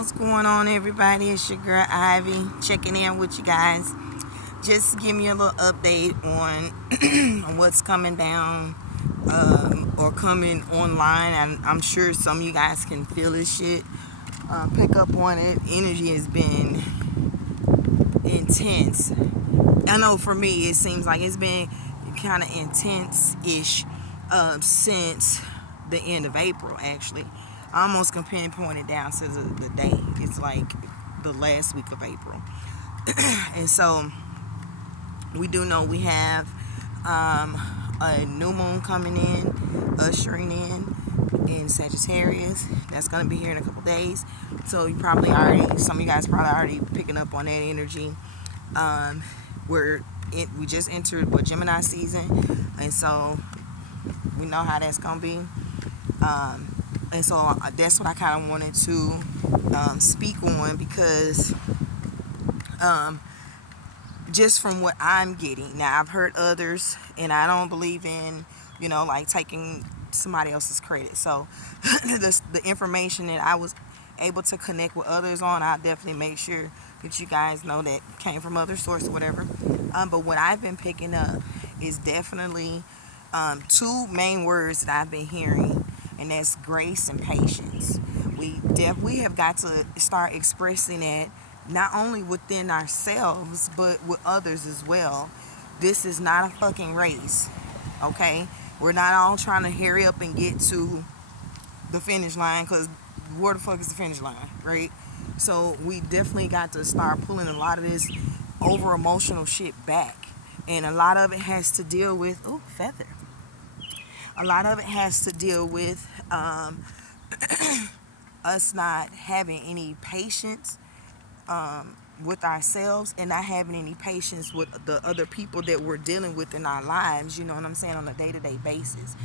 What's going on, everybody? It's your girl Ivy checking in with you guys. Just give me a little update on what's coming down or coming online. I'm sure some of you guys can feel this shit. Pick up on it. Energy has been intense. I know for me, it seems like it's been kind of intense-ish since the end of April, actually. I almost can pinpoint it down to the day. It's like the last week of April. And so we do know we have a new moon coming in, ushering in Sagittarius. That's going to be here in a couple days. So you probably already, some of you guys probably already picking up on that energy. We just entered Gemini season, and so we know how that's going to be. And so that's what I kind of wanted to speak on, because just from what I'm getting. Now, I've heard others, and I don't believe in, like taking somebody else's credit. So the information that I was able to connect with others on, I'll definitely make sure that you guys know that came from other sources or whatever. But what I've been picking up is definitely two main words that I've been hearing, and that's grace and patience. We have got to start expressing it not only within ourselves, but with others as well. This is not a fucking race, okay? We're not all trying to hurry up and get to the finish line, because where the fuck is the finish line, right? So we definitely got to start pulling a lot of this over emotional shit back. And a lot of it has to deal with, feather. A lot of it has to deal with us not having any patience with ourselves, and not having any patience with the other people that we're dealing with in our lives, you know what I'm saying, on a day-to-day basis.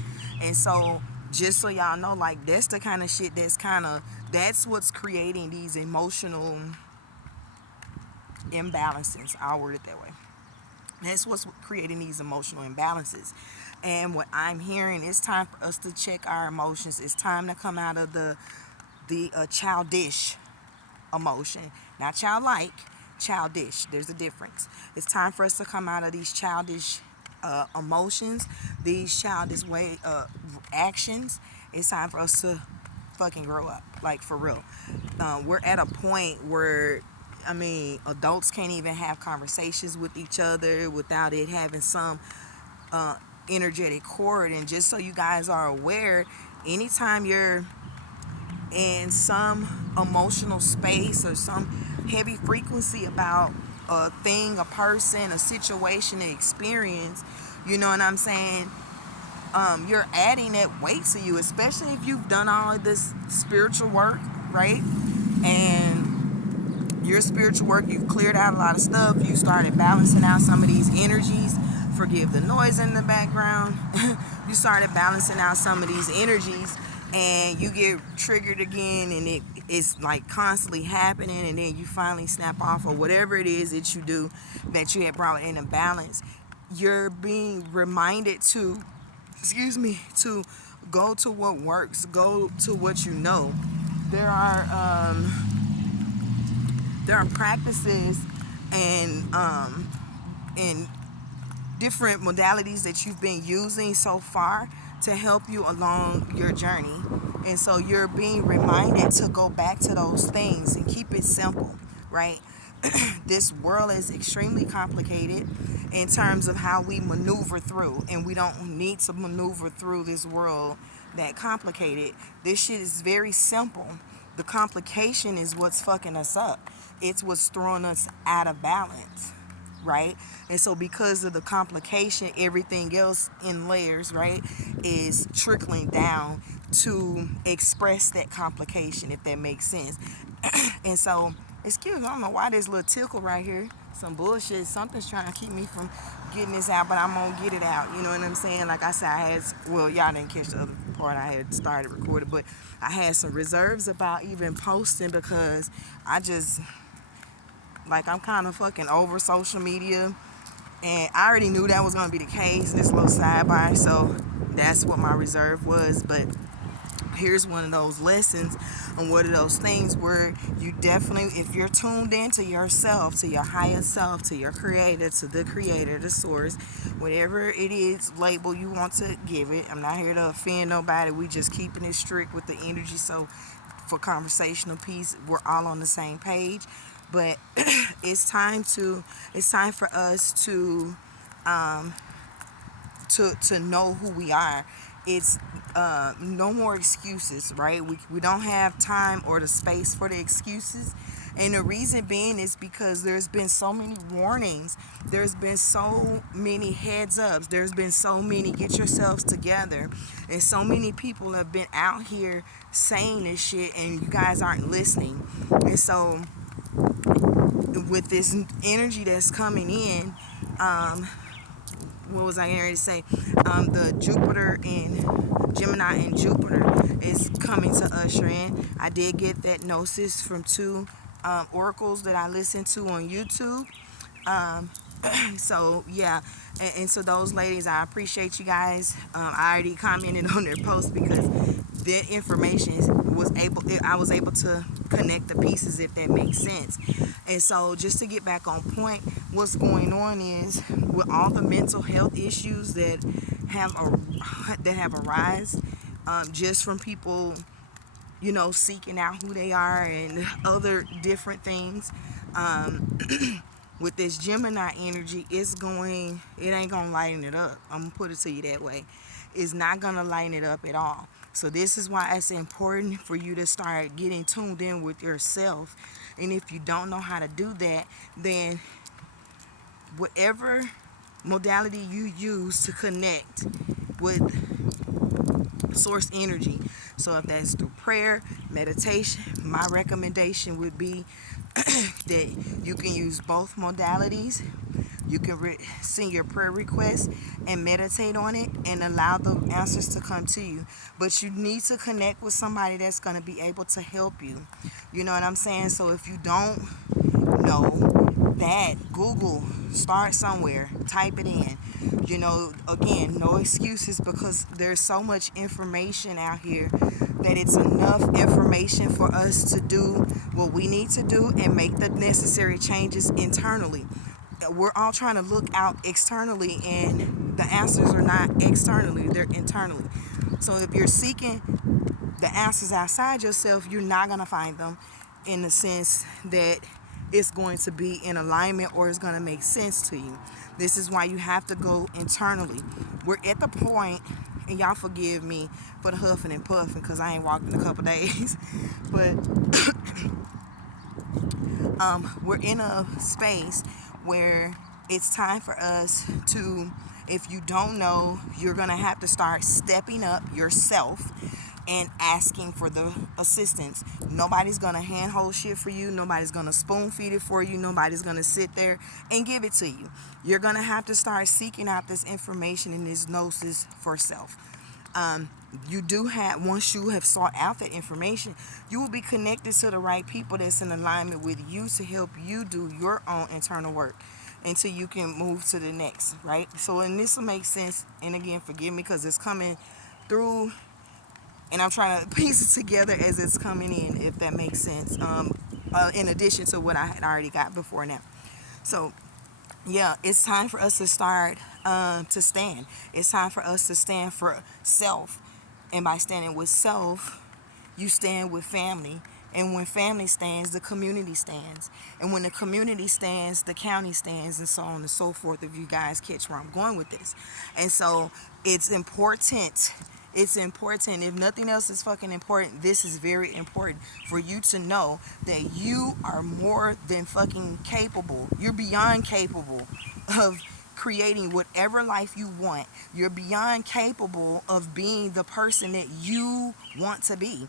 And so just so y'all know, like, that's the kind of shit that's what's creating these emotional imbalances. I'll word it that way. That's what's creating these emotional imbalances. And what I'm hearing, it's time for us to check our emotions. It's time to come out of the childish emotion. Not childlike, childish. There's a difference. It's time for us to come out of these childish emotions, these childish actions. It's time for us to fucking grow up, like, for real. We're at a point where, adults can't even have conversations with each other without it having some energetic cord. And just so you guys are aware, anytime you're in some emotional space or some heavy frequency about a thing, a person, a situation, an experience, you know what I'm saying, you're adding that weight to you, especially if you've done all of this spiritual work, right? And your spiritual work, you've cleared out a lot of stuff, you started balancing out some of these energies. Forgive the noise in the background. You started balancing out some of these energies, and you get triggered again, and it's like constantly happening, and then you finally snap off, or whatever it is that you do that you had brought in a balance. You're being reminded to go to what works, go to what you know. There are practices and different modalities that you've been using so far to help you along your journey. And so you're being reminded to go back to those things and keep it simple, right? This world is extremely complicated in terms of how we maneuver through, and we don't need to maneuver through this world that complicated. This shit is very simple. The complication is what's fucking us up. It's what's throwing us out of balance, right? And so because of the complication, everything else in layers, right, is trickling down to express that complication, if that makes sense. And so, excuse me, I don't know why there's a little tickle right here. Some bullshit. Something's trying to keep me from getting this out, but I'm going to get it out. You know what I'm saying? Like I said, y'all didn't catch the other part I had started recording, but I had some reserves about even posting, because I'm kind of fucking over social media, and I already knew that was going to be the case, this little sidebar, so that's what my reserve was. But here's one of those lessons and one of those things where you definitely, if you're tuned into yourself, to your higher self, to your creator, to the creator, the source, whatever it is label you want to give it. I'm not here to offend nobody. We just keeping it strict with the energy. So for conversational piece, we're all on the same page. But it's time for us to know who we are. It's no more excuses, right? We don't have time or the space for the excuses. And the reason being is because there's been so many warnings. There's been so many heads ups. There's been so many get yourselves together. And so many people have been out here saying this shit and you guys aren't listening. And so with this energy that's coming in, what was I going to say? The Jupiter and Gemini and Jupiter is coming to usher in. I did get that gnosis from two oracles that I listened to on YouTube. So yeah, and so those ladies, I appreciate you guys. I already commented on their post because that information I was able to connect the pieces, if that makes sense. And so just to get back on point, what's going on is with all the mental health issues that have arisen just from people, seeking out who they are and other different things. With this Gemini energy, it ain't gonna lighten it up. I'm gonna put it to you that way. It's not gonna lighten it up at all. So this is why it's important for you to start getting tuned in with yourself. And if you don't know how to do that, then whatever modality you use to connect with source energy. So if that's through prayer, meditation, my recommendation would be that you can use both modalities. You can send your prayer request and meditate on it and allow the answers to come to you. But you need to connect with somebody that's going to be able to help you. You know what I'm saying? So if you don't know that, Google, start somewhere, type it in. Again, no excuses, because there's so much information out here that it's enough information for us to do what we need to do and make the necessary changes internally. We're all trying to look out externally, and the answers are not externally, they're internally. So if you're seeking the answers outside yourself, you're not going to find them in the sense that it's going to be in alignment or it's going to make sense to you. This is why you have to go internally. We're at the point, and y'all forgive me for the huffing and puffing because I ain't walked in a couple days, but we're in a space where it's time for us to, if you don't know, you're going to have to start stepping up yourself and asking for the assistance. Nobody's going to handhold shit for you. Nobody's going to spoon feed it for you. Nobody's going to sit there and give it to you. You're going to have to start seeking out this information and this gnosis for self. Once you have sought out that information, you will be connected to the right people that's in alignment with you to help you do your own internal work until you can move to the next, right? So, and this will make sense. And again, forgive me because it's coming through and I'm trying to piece it together as it's coming in, if that makes sense, in addition to what I had already got before now. So yeah, it's time for us to start to stand. It's time for us to stand for self. And by standing with self, you stand with family. And when family stands, the community stands. And when the community stands, the county stands, and so on and so forth, if you guys catch where I'm going with this. And so it's important. It's important. If nothing else is fucking important, this is very important for you to know that you are more than fucking capable. You're beyond capable of creating whatever life you want. You're beyond capable of being the person that you want to be.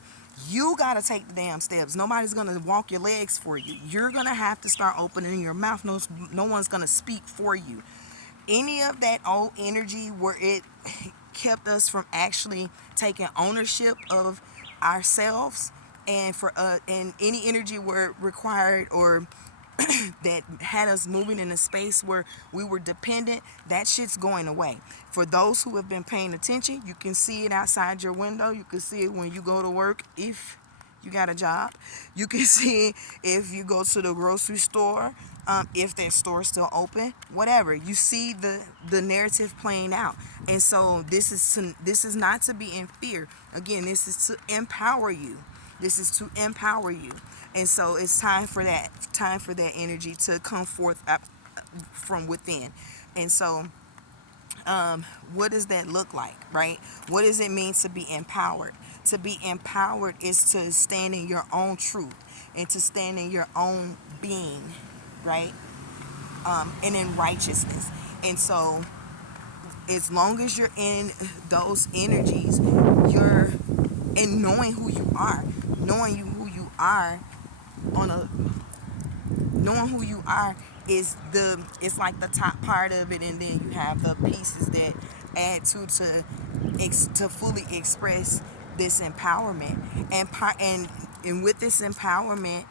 You got to take the damn steps. Nobody's going to walk your legs for you. You're going to have to start opening your mouth. No one's going to speak for you. Any of that old energy where it kept us from actually taking ownership of ourselves, and for and any energy where it required or that had us moving in a space where we were dependent, that shit's going away. For those who have been paying attention, you can see it outside your window. You can see it when you go to work, if you got a job. You can see it if you go to the grocery store, if that store is still open, whatever. You see the narrative playing out. And so this is not to be in fear. Again, this is to empower you. This is to empower you. And so it's time for that energy to come forth up from within. And so what does that look like, right? What does it mean to be empowered? To be empowered is to stand in your own truth and to stand in your own being, right? And in righteousness. And so as long as you're in those energies, you're in knowing who you are, on a knowing who you are it's like the top part of it, and then you have the pieces that add to fully express this empowerment. And with this empowerment,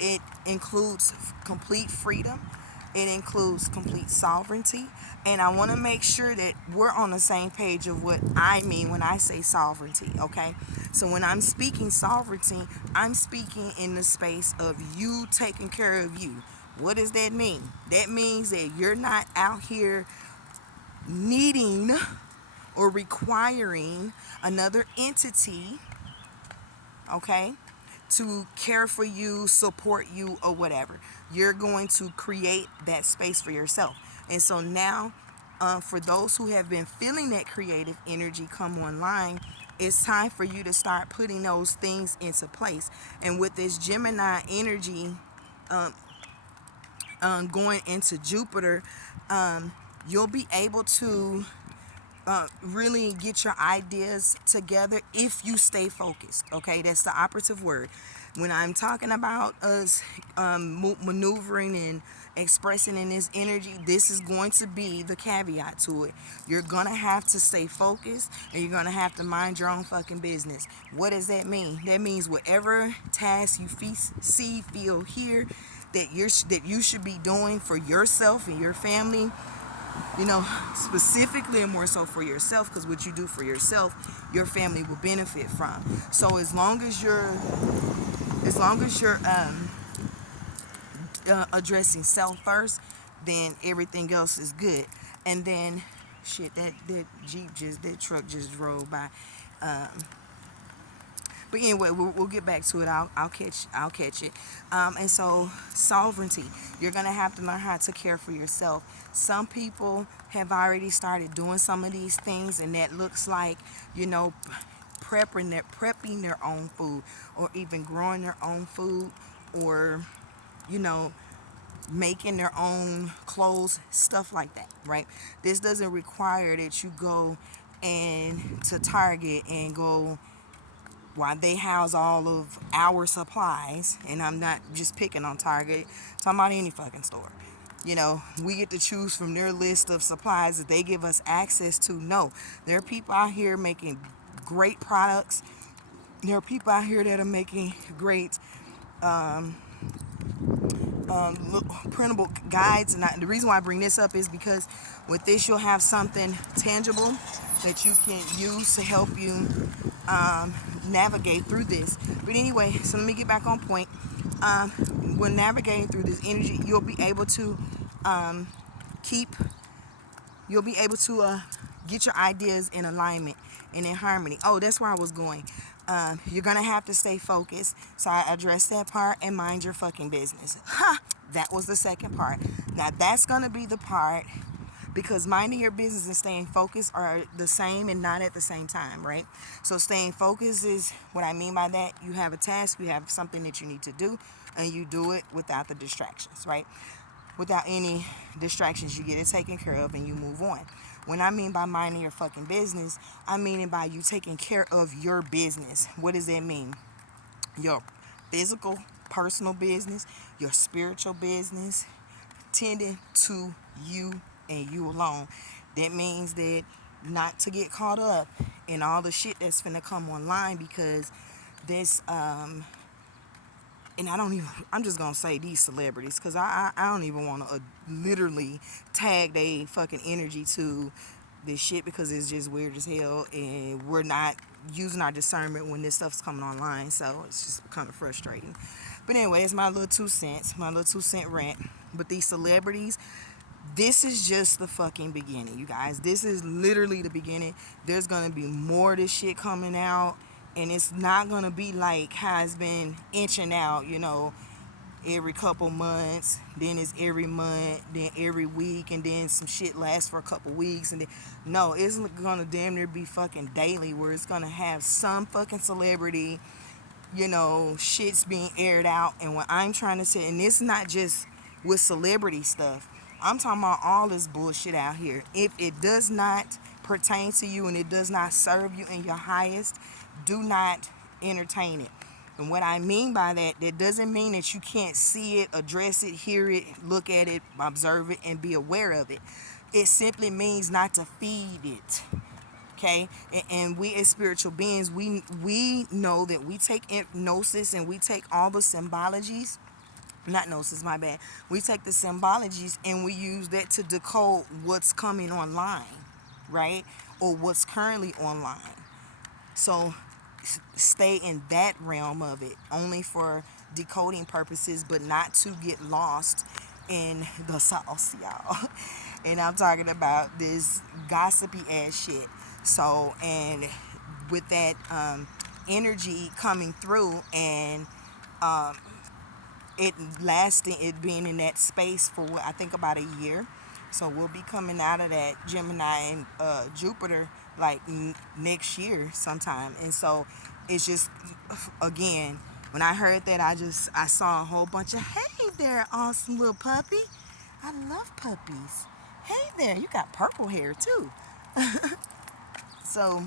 it includes complete freedom. It includes complete sovereignty. And I want to make sure that we're on the same page of what I mean when I say sovereignty, okay? So when I'm speaking sovereignty, I'm speaking in the space of you taking care of you. What does that mean? That means that you're not out here needing or requiring another entity, okay, to care for you, support you, or whatever. You're going to create that space for yourself. And so now, for those who have been feeling that creative energy come online, it's time for you to start putting those things into place. And with this Gemini energy going into Jupiter, you'll be able to really get your ideas together if you stay focused. Okay, that's the operative word. When I'm talking about us maneuvering and expressing in this energy, this is going to be the caveat to it. You're gonna have to stay focused, and you're gonna have to mind your own fucking business. What does that mean? That means whatever task you see, feel, hear that you should be doing for yourself and your family, you know, specifically and more so for yourself, because what you do for yourself, your family will benefit from. So as long as you're addressing self first, then everything else is good. And then shit, that truck just drove by. But anyway, we'll get back to it. I'll catch it. And so sovereignty, you're gonna have to learn how to care for yourself. Some people have already started doing some of these things, and that looks like, you know, prepping their own food, or even growing their own food, or, you know, making their own clothes, stuff like that, right? This doesn't require that you go and to Target and go, while they house all of our supplies, and I'm not just picking on Target, I'm talking about any fucking store. You know, we get to choose from their list of supplies that they give us access to. No, there are people out here making great products. There are people out here that are making great printable guides. And the reason why I bring this up is because with this, you'll have something tangible that you can use to help you navigate through this. But anyway, so let me get back on point. When navigating through this energy, you'll be able to get your ideas in alignment and in harmony. Oh, that's where I was going. You're gonna have to stay focused. So I addressed that part, and mind your fucking business. That was the second part. Now that's gonna be the part, because minding your business and staying focused are the same and not at the same time, right? So staying focused is what I mean by that. You have a task, you have something that you need to do, and you do it without the distractions, right? Without any distractions, you get it taken care of and you move on. When I mean by minding your fucking business, I mean it by you taking care of your business. What does that mean? Your physical, personal business, your spiritual business, tending to you and you alone. That means that not to get caught up in all the shit that's finna come online, because this and I'm just gonna say these celebrities, because I don't even want to literally tag they fucking energy to this shit, because it's just weird as hell, and we're not using our discernment when this stuff's coming online, so it's just kind of frustrating. But anyway, it's my little 2 cents, my little 2 cent rant. But these celebrities, this is just the fucking beginning, you guys. This is literally the beginning. There's gonna be more of this shit coming out, and it's not gonna be like how it's been inching out, every couple months, then it's every month, then every week, and then some shit lasts for a couple weeks, and then no, it's gonna damn near be fucking daily, where it's gonna have some fucking celebrity, shit's being aired out. And what I'm trying to say, and it's not just with celebrity stuff, I'm talking about all this bullshit out here. If it does not pertain to you and it does not serve you in your highest, do not entertain it. And what I mean by that, that doesn't mean that you can't see it, address it, hear it, look at it, observe it, and be aware of it. It simply means not to feed it. Okay? And we as spiritual beings, we know that we take gnosis and we take all the symbologies, not gnosis, my bad. We take the symbologies and we use that to decode what's coming online, right? Or what's currently online. So stay in that realm of it, only for decoding purposes, but not to get lost in the sauce, y'all. And I'm talking about this gossipy ass shit. So, and with that energy coming through, and it being in that space for what I think about a year. So we'll be coming out of that Gemini and Jupiter like next year sometime. And so it's just, again, when I heard that, I saw a whole bunch of, hey there, awesome little puppy. I love puppies. Hey there, you got purple hair too. So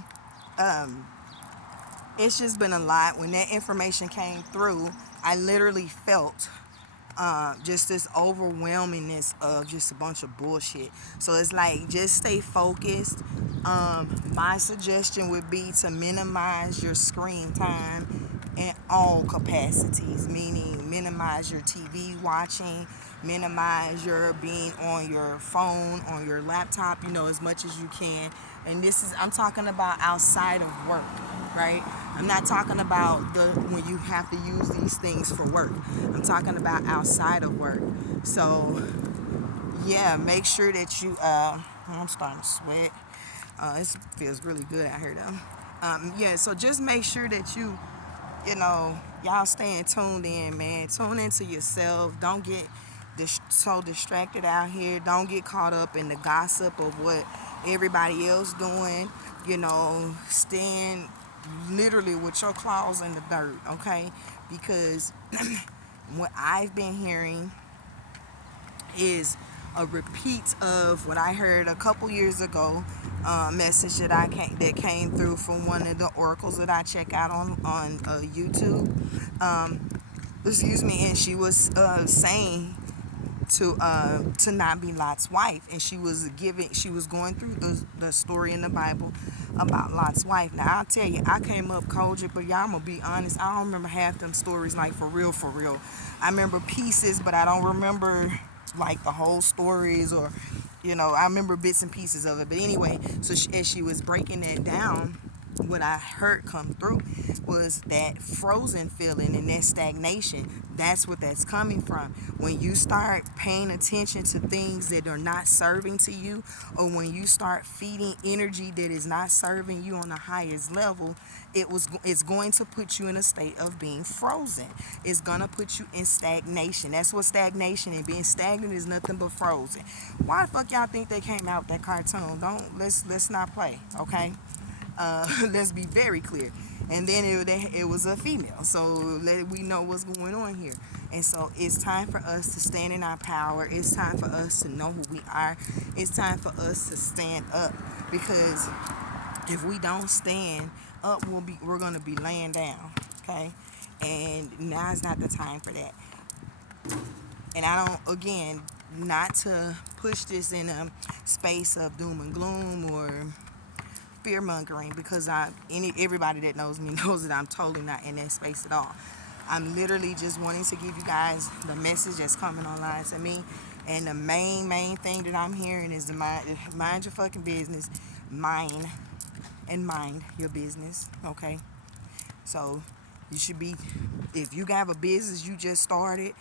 it's just been a lot. When that information came through, I literally felt just this overwhelmingness of just a bunch of bullshit. So it's like, just stay focused. My suggestion would be to minimize your screen time in all capacities, meaning minimize your TV watching, minimize your being on your phone, on your laptop, as much as you can. And I'm talking about outside of work, right? I'm not talking about when you have to use these things for work. I'm talking about outside of work. So yeah, make sure that you I'm starting to sweat. It feels really good out here though. Yeah, so just make sure that y'all staying tuned in, man. Tune into yourself. Don't get so distracted out here. Don't get caught up in the gossip of what everybody else doing. Stand literally with your claws in the dirt, okay? Because what I've been hearing is a repeat of what I heard a couple years ago, message that came through from one of the oracles that I check out on YouTube. Excuse me, and she was saying to not be Lot's wife, and she was going through the story in the Bible about Lot's wife. Now I'll tell you, I came up Kojic, but y'all, I'm gonna be honest, I don't remember half them stories, like for real. I remember pieces, but I don't remember like the whole stories, or I remember bits and pieces of it. But anyway, so as she was breaking it down, what I heard come through was that frozen feeling and that stagnation. That's what that's coming from. When you start paying attention to things that are not serving to you, or when you start feeding energy that is not serving you on the highest level, it's going to put you in a state of being frozen. It's gonna put you in stagnation. That's what stagnation and being stagnant is, nothing but frozen. Why the fuck y'all think they came out with that cartoon? Let's not play, okay? Let's be very clear. And then it was a female, so we know what's going on here. And so it's time for us to stand in our power. It's time for us to know who we are. It's time for us to stand up, because if we don't stand up, we're gonna be laying down, okay? And now is not the time for that. And I don't, again, not to push this in a space of doom and gloom or fear mongering, because everybody that knows me knows that I'm totally not in that space at all. I'm literally just wanting to give you guys the message that's coming online to me. And the main thing that I'm hearing is to mind your fucking business. Mind your business. Okay? So you should be, if you have a business you just started,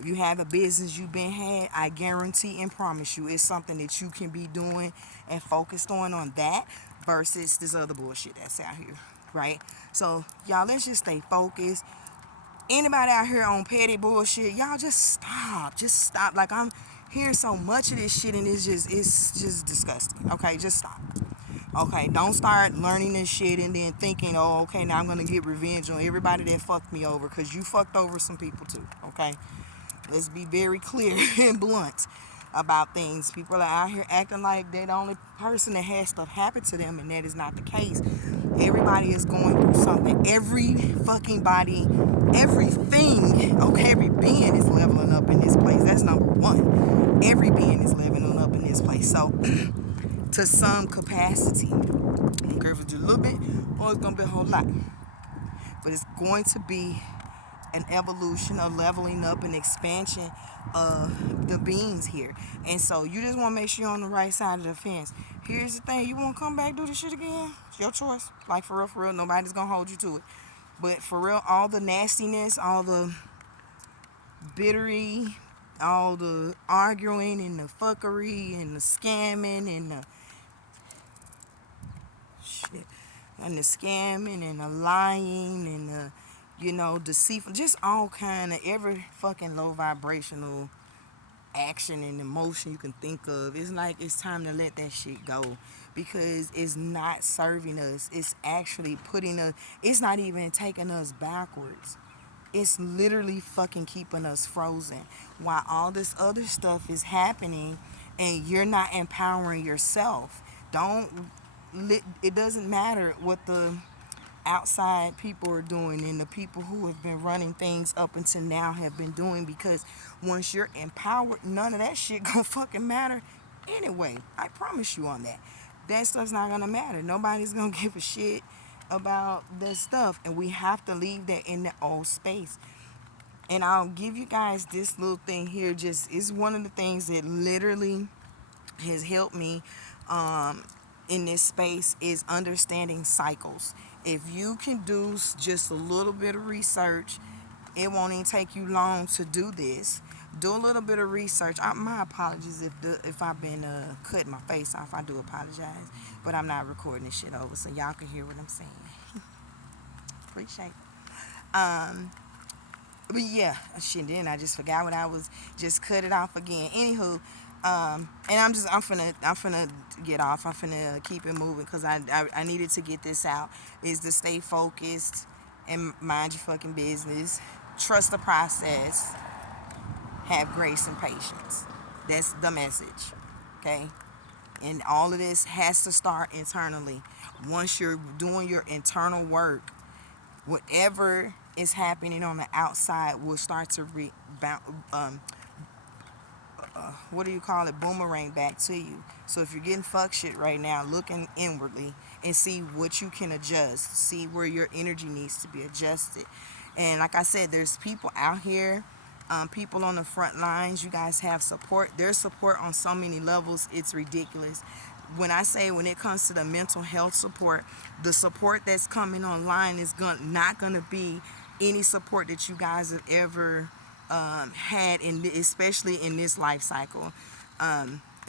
if you have a business you've been had, I guarantee and promise you it's something that you can be doing and focused on that versus this other bullshit that's out here, right? So y'all, let's just stay focused. Anybody out here on petty bullshit, y'all just stop. Like, I'm hearing so much of this shit and it's just disgusting. Okay, just stop. Okay, don't start learning this shit and then thinking, oh, okay, now I'm gonna get revenge on everybody that fucked me over, because you fucked over some people too. Okay, let's be very clear and blunt about things. People are out here acting like they're the only person that has stuff happen to them, and that is not the case. Everybody is going through something. Every fucking body, everything, okay, every being is leveling up in this place. That's number one. Every being is leveling up in this place. So, to some capacity, okay, if it's a little bit, or it's gonna be a whole lot, but it's going to be an evolution, a leveling up, an expansion of the beings here. And so you just want to make sure you're on the right side of the fence. Here's the thing: you want to come back do this shit again? It's your choice. Like, for real, nobody's gonna hold you to it. But for real, all the nastiness, all the bittery, all the arguing and the fuckery and the scamming and the shit, and the scamming and the lying and the, deceitful, just all kind of every fucking low vibrational action and emotion you can think of. It's like it's time to let that shit go, because it's not serving us. It's actually putting us, it's not even taking us backwards. It's literally fucking keeping us frozen while all this other stuff is happening, and you're not empowering yourself. It doesn't matter what the outside people are doing and the people who have been running things up until now have been doing, because once you're empowered, none of that shit gonna fucking matter anyway. I promise you on that. That stuff's not gonna matter. Nobody's gonna give a shit about this stuff, and we have to leave that in the old space. And I'll give you guys this little thing here. Just, it's one of the things that literally has helped me in this space, is understanding cycles. If you can do just a little bit of research, it won't even take you long to do this. Do a little bit of research. My apologies if I've been cutting my face off. I do apologize, but I'm not recording this shit over so y'all can hear what I'm saying. Appreciate it. But yeah, shit. Then I just forgot what I was. Just cut it off again. Anywho, and I'm finna get off. I'm finna keep it moving, because I needed to get this out. Is to stay focused and mind your fucking business. Trust the process. Have grace and patience. That's the message. Okay? And all of this has to start internally. Once you're doing your internal work, whatever is happening on the outside will start to boomerang back to you. So if you're getting fuck shit right now, looking inwardly and see what you can adjust, see where your energy needs to be adjusted. And like I said, there's people out here, people on the front lines. You guys have support. There's support on so many levels, it's ridiculous. When it comes to the mental health support, the support that's coming online is not gonna be any support that you guys have ever had, especially in this life cycle.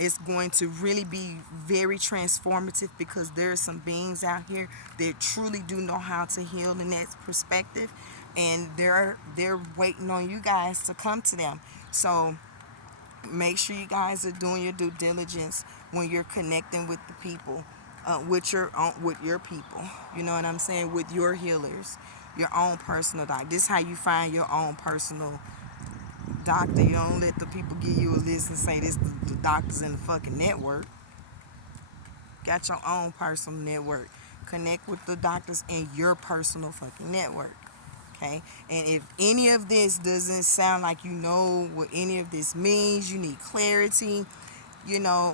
It's going to really be very transformative, because there are some beings out here that truly do know how to heal in that perspective, and they're waiting on you guys to come to them. So make sure you guys are doing your due diligence when you're connecting with the people, with your people. You know what I'm saying? With your healers, your own personal doctor. This is how you find your own personal doctor. You don't let the people give you a list and say this the doctors in the fucking network. Got your own personal network. Connect with the doctors in your personal fucking network. Okay? And if any of this doesn't sound like you know what any of this means, you need clarity,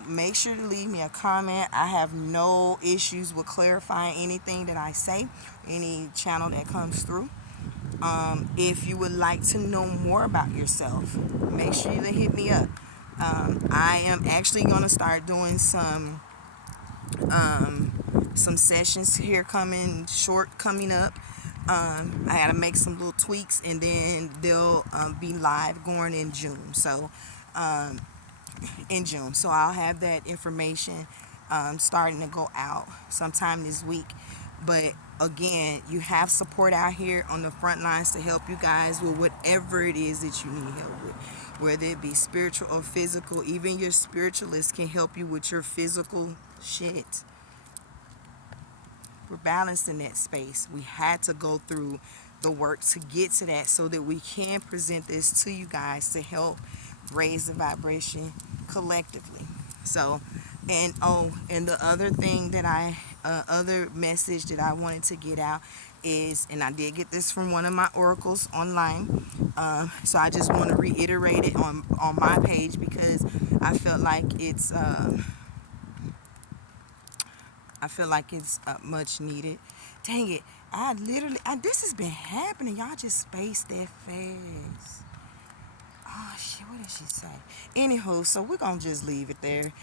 make sure to leave me a comment. I have no issues with clarifying anything that I say, any channel that comes through. If you would like to know more about yourself, make sure you hit me up. I am actually gonna start doing some sessions here coming up. I gotta make some little tweaks, and then they'll be live going in June. Um, so I'll have that information starting to go out sometime this week. But again, you have support out here on the front lines to help you guys with whatever it is that you need help with, whether it be spiritual or physical. Even your spiritualist can help you with your physical shit. We're balanced in that space. We had to go through the work to get to that so that we can present this to you guys to help raise the vibration collectively. So, and the other thing that other message that I wanted to get out is, and I did get this from one of my oracles online. So I just want to reiterate it on my page because I felt like it's much needed. Dang it! This has been happening. Y'all just spaced that fast. Oh shit, what did she say? Anywho, so we're gonna just leave it there.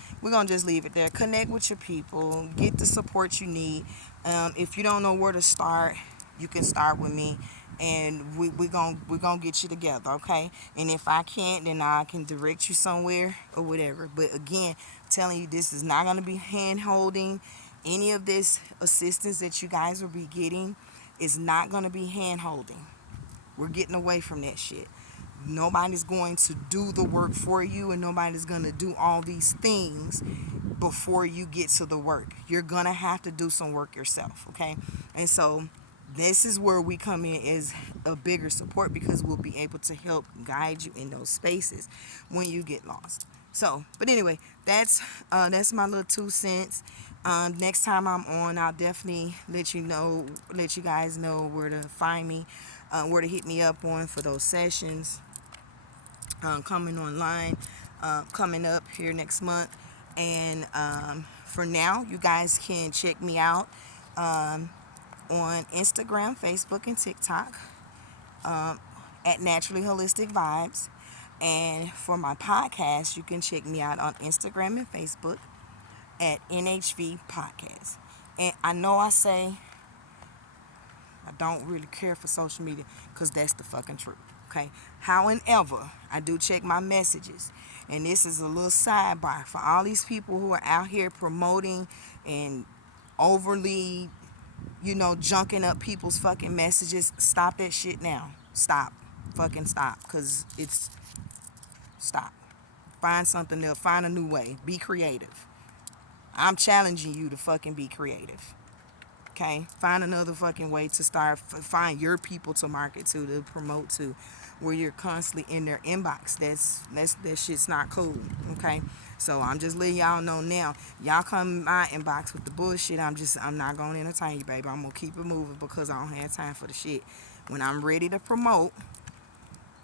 Connect with your people, get the support you need. If you don't know where to start, you can start with me, and we're gonna get you together, okay? And if I can't, then I can direct you somewhere or whatever. But again, telling you, this is not gonna be hand holding. Any of this assistance that you guys will be getting is not gonna be hand holding. We're getting away from that shit. Nobody's going to do the work for you, and nobody's going to do all these things before you get to the work. You're going to have to do some work yourself, okay? And so this is where we come in as a bigger support, because we'll be able to help guide you in those spaces when you get lost. So, but anyway, that's my little 2 cents. Next time I'm on, I'll definitely let you guys know where to find me, where to hit me up on for those sessions coming online, coming up here next month. And for now, you guys can check me out on Instagram, Facebook, and TikTok at Naturally Holistic Vibes. And for my podcast, you can check me out on Instagram and Facebook at NHV Podcast. And I know I say I don't really care for social media, because that's the fucking truth, okay? However, I do check my messages. And this is a little sidebar for all these people who are out here promoting and overly, junking up people's fucking messages. Stop that shit now. Stop. Fucking stop. Because stop. Find something else. Find a new way. Be creative. I'm challenging you to fucking be creative. Okay? Find another fucking way to start. Find your people to market to promote to, where you're constantly in their inbox. That shit's not cool. Okay? So I'm just letting y'all know now. Y'all come in my inbox with the bullshit, I'm not gonna entertain you, baby. I'm gonna keep it moving, because I don't have time for the shit. When I'm ready to promote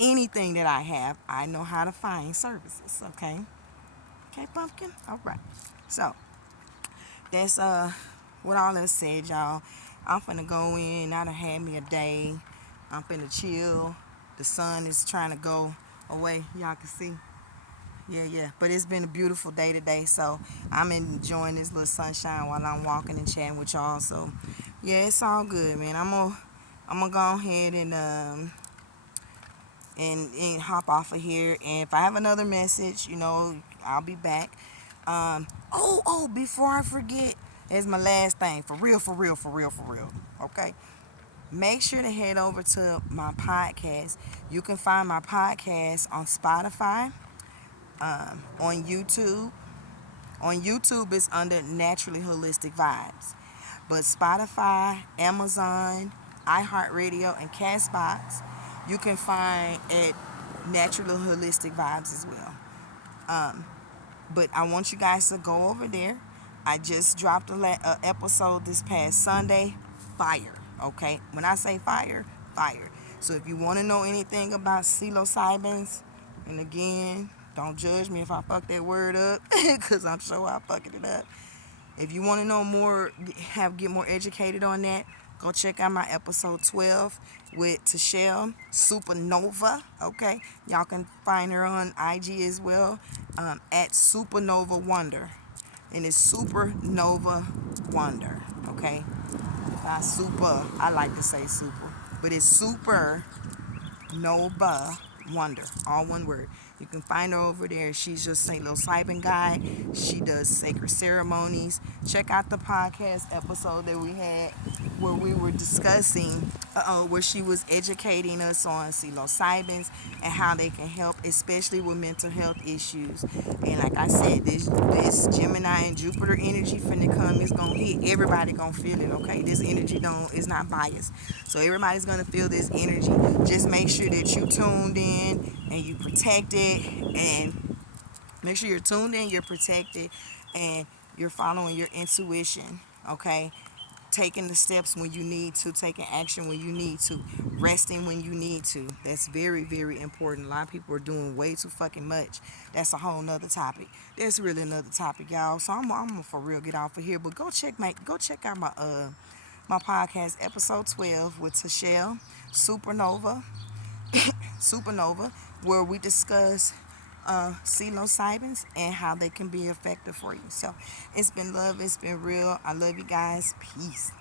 anything that I have, I know how to find services. Okay? Okay, pumpkin? Alright. So that's with all that said, y'all, I'm finna go in. I done had me a day. I'm finna chill. The sun is trying to go away. Y'all can see. Yeah. But it's been a beautiful day today, so I'm enjoying this little sunshine while I'm walking and chatting with y'all. So yeah, it's all good, man. I'm gonna go ahead and hop off of here. And if I have another message, I'll be back. Before I forget, here's my last thing. For real. Okay? Make sure to head over to my podcast. You can find my podcast on Spotify, on YouTube. On YouTube, it's under Naturally Holistic Vibes. But Spotify, Amazon, iHeartRadio, and Castbox, you can find at Natural Holistic Vibes as well. But I want you guys to go over there. I just dropped an episode this past Sunday. Fire, okay? When I say fire, fire. So if you want to know anything about psilocybins, and again, don't judge me if I fuck that word up, because I'm sure I'm fucking it up. If you want to know more, get more educated on that, Go check out my episode 12 with Tyshel, Supernova. Okay, y'all can find her on IG as well, at Supernova Wonder, and it's Supernova Wonder. Okay, not super. I like to say super, but it's Super Nova Wonder, all one word. You can find her over there. She's just Psilocybin guide. She does sacred ceremonies. Check out the podcast episode that we had where we were discussing, where she was educating us on psilocybins and how they can help, especially with mental health issues. And like I said, this Gemini and Jupiter energy finna come. It's gonna hit. Everybody gonna feel it. Okay, this energy don't is not biased, so everybody's gonna feel this energy. Just make sure that you tuned in and you protect it, and make sure you're tuned in, you're protected, and you're following your intuition. Okay, taking the steps when you need to, taking action when you need to, resting when you need to. That's very, very important. A lot of people are doing way too fucking much. That's a whole nother topic. That's really another topic, y'all. So I'm gonna for real get off of here. But go check out my podcast episode 12 with Tyshel, Supernova, where we discuss psilocybins and how they can be effective for you. So it's been love, it's been real. I love you guys. Peace.